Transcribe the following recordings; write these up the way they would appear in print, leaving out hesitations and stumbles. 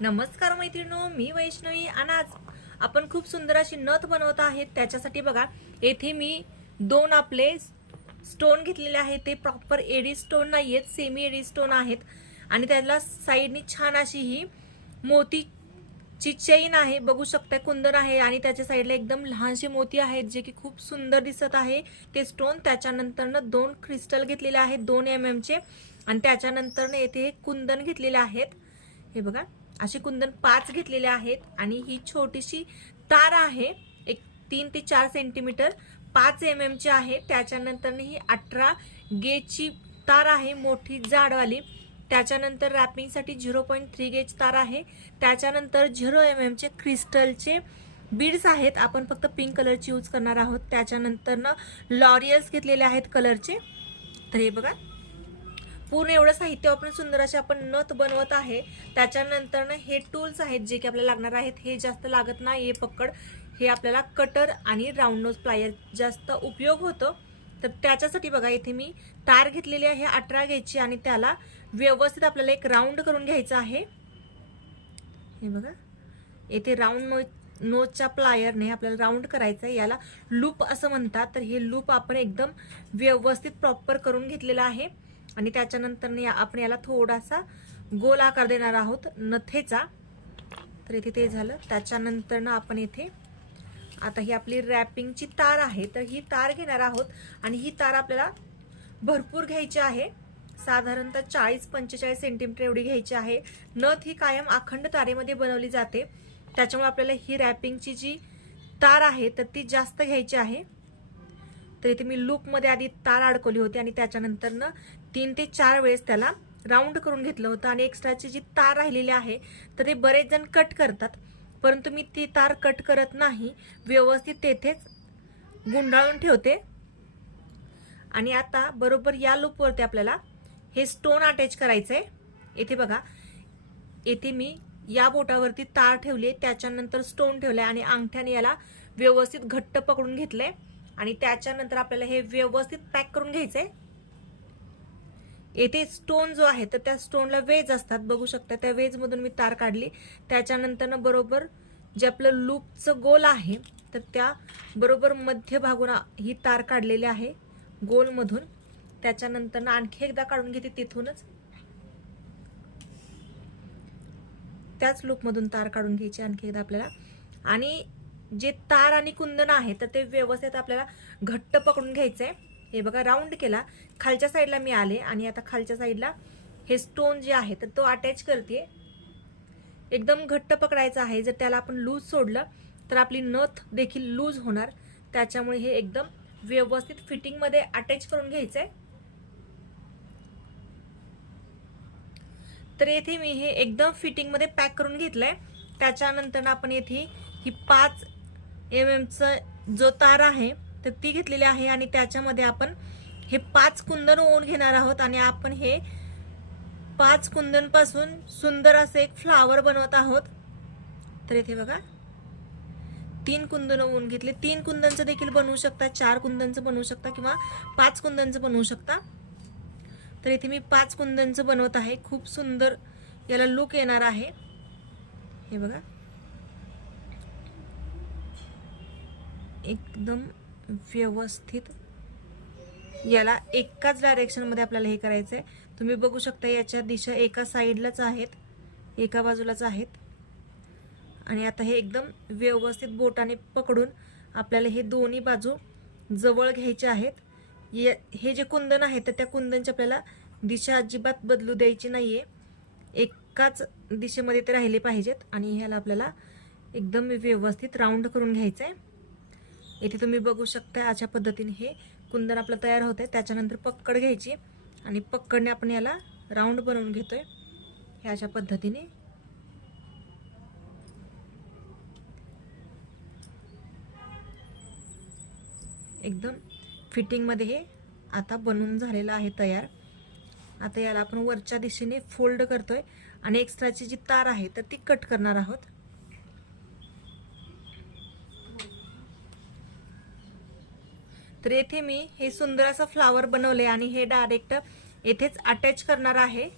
नमस्कार मैत्रिणो, मी वैष्णवी आणि आज आपण खूप सुंदर अशी नथ बनवत आहेत। त्याच्यासाठी बघा येथे मी दोन आपले स्टोन घेतलेले आहेत। ते प्रॉपर एडी स्टोन नाहीयेत, सेमी एडी स्टोन आहेत आणि त्याला साइडनी छान अशी ही मोतीची चेन आहे, बघू शकता कुंदन आहे आणि त्याच्या साइडला एकदम लहानसे मोती आहेत जे की खूप सुंदर दिसत आहे ते स्टोन। त्याच्यानंतर दोन क्रिस्टल घेतलेले आहेत 2 mm चे आणि त्याच्यानंतर येथे कुंदन घेतलेले आहेत। हे बघा असे कुंदन 5 घेतलेले आहेत आणि ही छोटीशी तार आहे एक 3 ते 4 सेंटीमीटर 5 mm ची आहे। त्याच्यानंतर ही 18 गेजची तार आहे, मोठी जाडवाली। त्याच्यानंतर रॅपिंग साठी 0.3 गेज तार आहे। त्याच्यानंतर 0 mm चे क्रिस्टलचे बीड्स आहेत, आपण फक्त पिंक कलरची यूज करणार आहोत। त्याच्यानंतर लॉरियल्स घेतलेले आहेत कलरचे। तर हे बघा पूर्ण एवढं साहित्य आपण सुंदर असे आपण नथ बनवत आहे। त्याच्यानंतर हे टूल्स आहेत जे की आपल्याला लागणार आहेत। हे जास्त लागत नाहीये पकड, हे आपल्याला कटर आणि राऊंड नोज प्लायर जास्त उपयोग होतो। तर त्याच्यासाठी बघा इथे मी तार घेतलेली आहे 18 गेजची आणि त्याला व्यवस्थित आपल्याला एक राऊंड करून घ्यायचं आहे। हे बघा इथे राऊंड नोजच्या प्लायरने आपल्याला राऊंड करायचं आहे, याला लूप असं म्हणतात। तर हे लूप आपण एकदम व्यवस्थित प्रॉपर करून घेतलेला आहे आणि त्याच्यानंतर आपण याला थोडासा गोल आकार देणार आहोत नथेचा। तर इथे ते झालं। त्याच्यानंतर आपण इथे आता ही आपली रॅपिंगची तार आहे, तर ही तार घेणार आहोत आणि ही तार आपल्याला भरपूर घ्यायची आहे, साधारणतः 40-45 सेंटीमीटर एवढी घ्यायची आहे। नथ ही कायम अखंड तारेमध्ये बनवली जाते, त्याच्यामुळे आपल्याला ही रॅपिंगची जी तार आहे तर ती जास्त घ्यायची आहे। तर इथे मी लूप मध्ये आधी तार अडकवली होती आणि त्याच्यानंतर 3 ते 4 वेळेस त्याला राऊंड करून घेतलं होतं आणि एक्स्ट्राची जी तार राहिलेली आहे तर ते बरेच जण कट करतात, परंतु मी ती तार कट करत नाही, व्यवस्थित तेथेच गुंडाळून ठेवते। आणि आता बरोबर या लूप वरती आपल्याला हे स्टोन अटॅच करायचंय। इथे बघा इथे मी या बोटावरती तार ठेवली, त्याच्यानंतर स्टोन ठेवलाय आणि अंगठ्याने याला व्यवस्थित घट्ट पकडून घेतलंय आणि त्याच्यानंतर आपल्याला हे व्यवस्थित पॅक करून घ्यायचंय। येथे स्टोन जो आहे तर त्या स्टोनला वेज असतात, बघू शकता त्या वेज मधून मी तार काढली। त्याच्यानंतर बरोबर जे आपलं लूपचं गोल आहे तर त्या बरोबर मध्य भागून ही तार काढलेली आहे गोल मधून। त्याच्यानंतर आणखी एकदा काढून घेते तिथूनच, त्याच लूप मधून तार काढून घ्यायची आणखी एकदा आपल्याला। आणि जे तार आणि कुंदन आहे तर ते व्यवस्थित आपल्याला घट्ट पकडून घ्यायचंय। हे बघा राऊंड केला, खालच्या साईडला मी आले आणि आता खालच्या साईडला हे स्टोन जे आहे तर तो अटॅच करते। एकदम घट्ट पकडायचं आहे, जर त्याला आपण लूज सोडलं तर आपली नथ देखील लूज होणार, त्याच्यामुळे हे एकदम व्यवस्थित फिटिंग मध्ये अटॅच करून घ्यायचंय। तर येथे मी हे एकदम फिटिंग मध्ये पॅक करून घेतलंय। त्याच्यानंतर आपण येथे ही 5 mm जो तार आहे तर ती घेतलेली आहे आणि त्याच्यामध्ये आपण हे 5 कुंदन ओवून घेणार आहोत आणि आपण हे 5 कुंदन पासून सुंदर असे एक फ्लावर बनवत आहोत। तर इथे बघा 3 कुंदन ओवून घेतले, 3 कुंदनचं देखील बनवू शकता, 4 कुंदनचं बनवू शकता किंवा 5 कुंदनचं बनवू शकता। तर इथे मी 5 कुंदनचं बनवत आहे, खूप सुंदर याला लुक येणार आहे। हे बघा एकदम व्यवस्थित याला एकाच डायरेक्शन मध्ये आपल्याला हे करायचंय। तुम्ही बघू शकता याच्या दिशा एका साइडलाच आहेत, एका बाजूलाच आहेत। आणि आता हे एकदम व्यवस्थित बोटाने पकडून आपल्याला हे दोन्ही बाजू जवळ घ्यायचे आहेत। हे जे कुंदन आहे तर त्या कुंदनची आपल्याला दिशा अजिबात बदलू द्यायची नाहीये, एकाच दिशेमध्ये ते राहिले पाहिजेत। आणि ह्याला आपल्याला एकदम व्यवस्थित राऊंड करून घ्यायचंय। इथे तुम्ही बघू शकता अशा पद्धतीने हे कुंदन आपलं तयार होतंय। त्याच्यानंतर पक्कड घ्यायची आणि पक्कडने आपण याला राऊंड बनवून घेतोय हे अशा पद्धतीने। एकदम फिटिंग मध्ये हे आता बनवून झालेलं आहे तयार। आता याला आपण वरच्या दिशेने फोल्ड करतोय आणि एक्स्ट्राची जी तार आहे तर ती कट करणार आहोत। तर येथे मी हे सुंदर असं फ्लावर बनवले आणि हे डायरेक्ट येथेच अटॅच करणार आहे।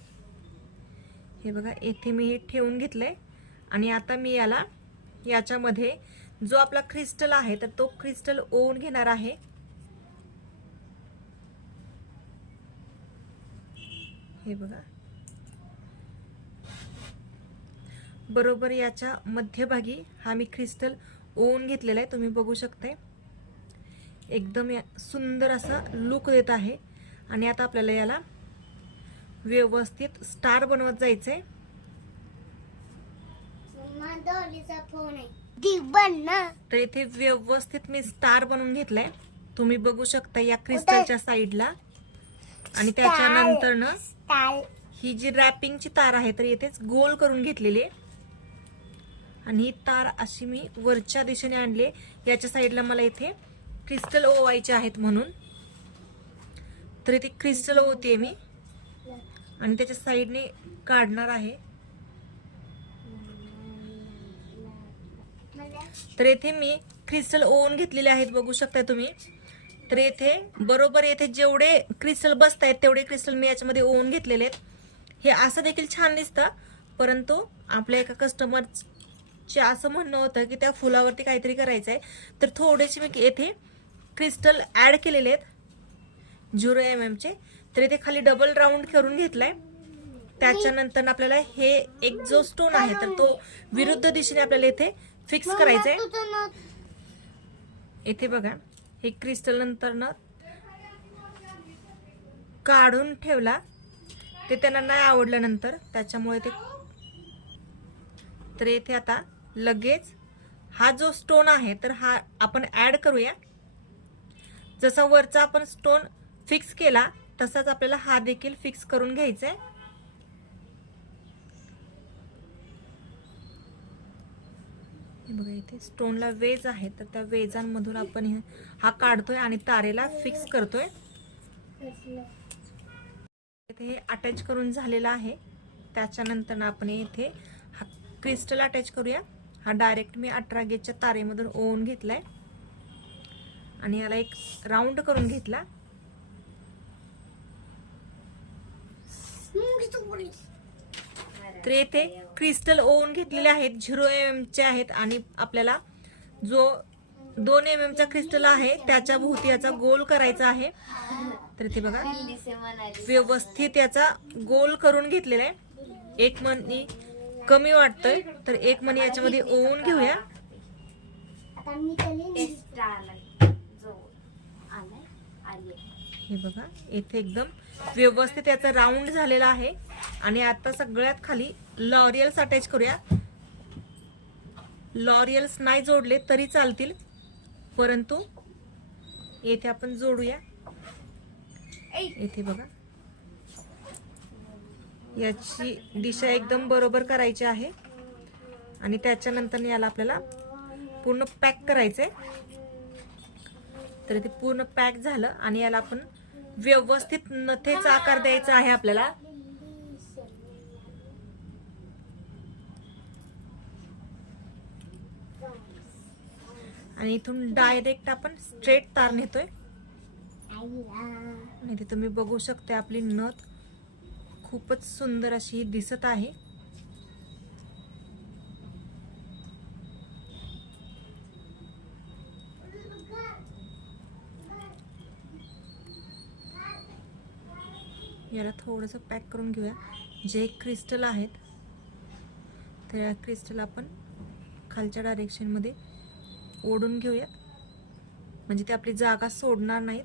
हे बघा इथे मी हे ठेवून घेतलंय आणि आता मी याच्यामध्ये जो आपला क्रिस्टल आहे तर तो क्रिस्टल ओवून घेणार आहे. हे बघा, बरोबर याच्या मध्यभागी हा मी क्रिस्टल ओवून घेतलेला आहे. तुम्ही बघू शकताय एकदम सुंदर असा लुक देत आहे. आणि आता आपल्याला याला व्यवस्थित स्टार बनवत जायचंय. तर इथे व्यवस्थित मी स्टार बनवून घेतलाय. तुम्ही बघू शकता या क्रिस्टलच्या साईडला. आणि त्याच्यानंतर ना ही जी रॅपिंगची तार आहे तर इथेच गोल करून घेतलेली आहे. आणि ही तार अशी मी वरच्या दिशेने आणली. याच्या साईडला मला इथे क्रिस्टल ओवायचे आहेत म्हणून. तर इथे क्रिस्टल ओवते मी आणि त्याच्या साईडने काढणार आहे. तर इथे मी क्रिस्टल ओवून घेतलेले आहेत, बघू शकता तुम्ही. तर इथे बरोबर येथे जेवढे क्रिस्टल बसत आहेत तेवढे क्रिस्टल मी याच्यामध्ये ओवून घेतलेले आहेत. हे असं देखील छान दिसतं, परंतु आपल्या एका कस्टमरचे असं म्हणणं होतं की त्या फुलावरती काहीतरी करायचं आहे. तर थोडेसे मी येथे क्रिस्टल ऍड केलेले आहेत 0 mm चे. तर इथे खाली डबल राऊंड करून घेतलाय. त्याच्यानंतर आपल्याला हे एक जो स्टोन आहे तर तो विरुद्ध दिशेने आपल्याला इथे फिक्स करायचा आहे. इथे बघा, हे क्रिस्टल नंतर ना काढून ठेवला, ते त्यांना नाही आवडलं नंतर, त्याच्यामुळे ते. तर इथे आता लगेच हा जो स्टोन आहे तर हा आपण ऍड करूया. जसा वरचा आपण स्टोन फिक्स केला तसाच आपल्याला हा देखील फिक्स करून घ्यायचा आहे. बघा, इथे स्टोनला वेज आहे तर त्या वेजांमधून आपण हा काढतोय आणि तारेला फिक्स करतोय. इथे हे अटॅच करून झालेला आहे. त्याच्यानंतर आपण इथे हा क्रिस्टल अटॅच करूया. हा डायरेक्ट मी 18 गेजच्या तारेमधून ओवून घेतलाय आणि याला एक राऊंड करून घेतला. तर इथे क्रिस्टल ओवून घेतलेले आहेत, 0 mm चे आहेत. आणि आपल्याला जो 2 mm चा क्रिस्टल आहे त्याच्या भोवती याचा गोल करायचा आहे. तर इथे बघा, व्यवस्थित याचा गोल करून घेतलेला आहे. एक मणी कमी वाटतोय तर एक मणी याच्यामध्ये ओवून घेऊया. हे बघा, इथे एकदम व्यवस्थित याचा राऊंड झालेला आहे. आणि आता सगळ्यात खाली लॉरियल्स अटॅच करूया. लॉरियल्स नाही जोडले तरी चालतील, परंतु येथे आपण जोडूया. इथे बघा, याची दिशा एकदम बरोबर करायची आहे. आणि त्याच्यानंतर याला आपल्याला पूर्ण पॅक करायचंय. तर इथे पूर्ण पॅक झालं आणि याला आपण व्यवस्थित नथेचा आकार द्यायचा आहे आपल्याला. आणि इथून डायरेक्ट आपण स्ट्रेट तार नेतोय. इथे तुम्ही बघू शकता आपली नथ खूपच सुंदर अशी दिसत आहे. याला थोडंसं पॅक करून घेऊया. जे क्रिस्टल आहेत त्या क्रिस्टल आपण खालच्या डायरेक्शन मध्ये ओढून घेऊया, म्हणजे ते आपली जागा सोडणार नाहीत.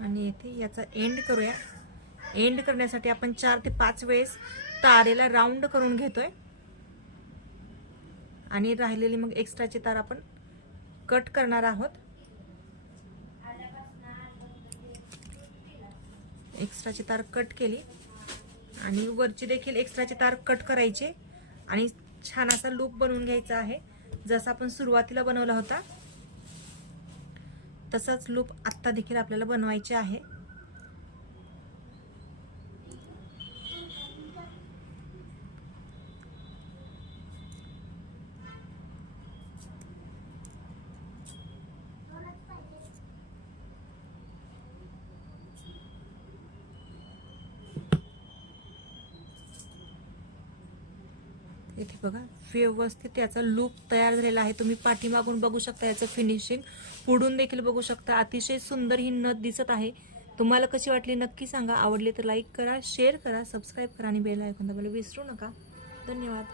आणि येथे याचा एंड करूया. एंड करण्यासाठी आपण 4 ते 5 वेळेस तारेला राऊंड करून घेतोय. आणि राहिलेली मग एक्स्ट्राची तार आपण कट करणार आहोत. एक्स्ट्राची तार कट केली आणि वरची देखील एक्स्ट्राची तार कट करायची आणि छान असा लूप बनवून घ्यायचा आहे. जसा आपण सुरुवातीला बनवला होता तसाच लूप आता देखील आपल्याला बनवायचे आहे. इथे बघा व्यवस्थित याचा लूक तयार झालेला आहे. तुम्ही पाठीमागून बघू शकता याचं फिनिशिंग, पुढून देखील बघू शकता. अतिशय सुंदर ही नथ दिसत आहे. तुम्हाला कशी वाटली नक्की सांगा. आवडली तर लाईक करा, शेअर करा, सबस्क्राईब करा आणि बेल आयकॉन दाबायला विसरू नका. धन्यवाद.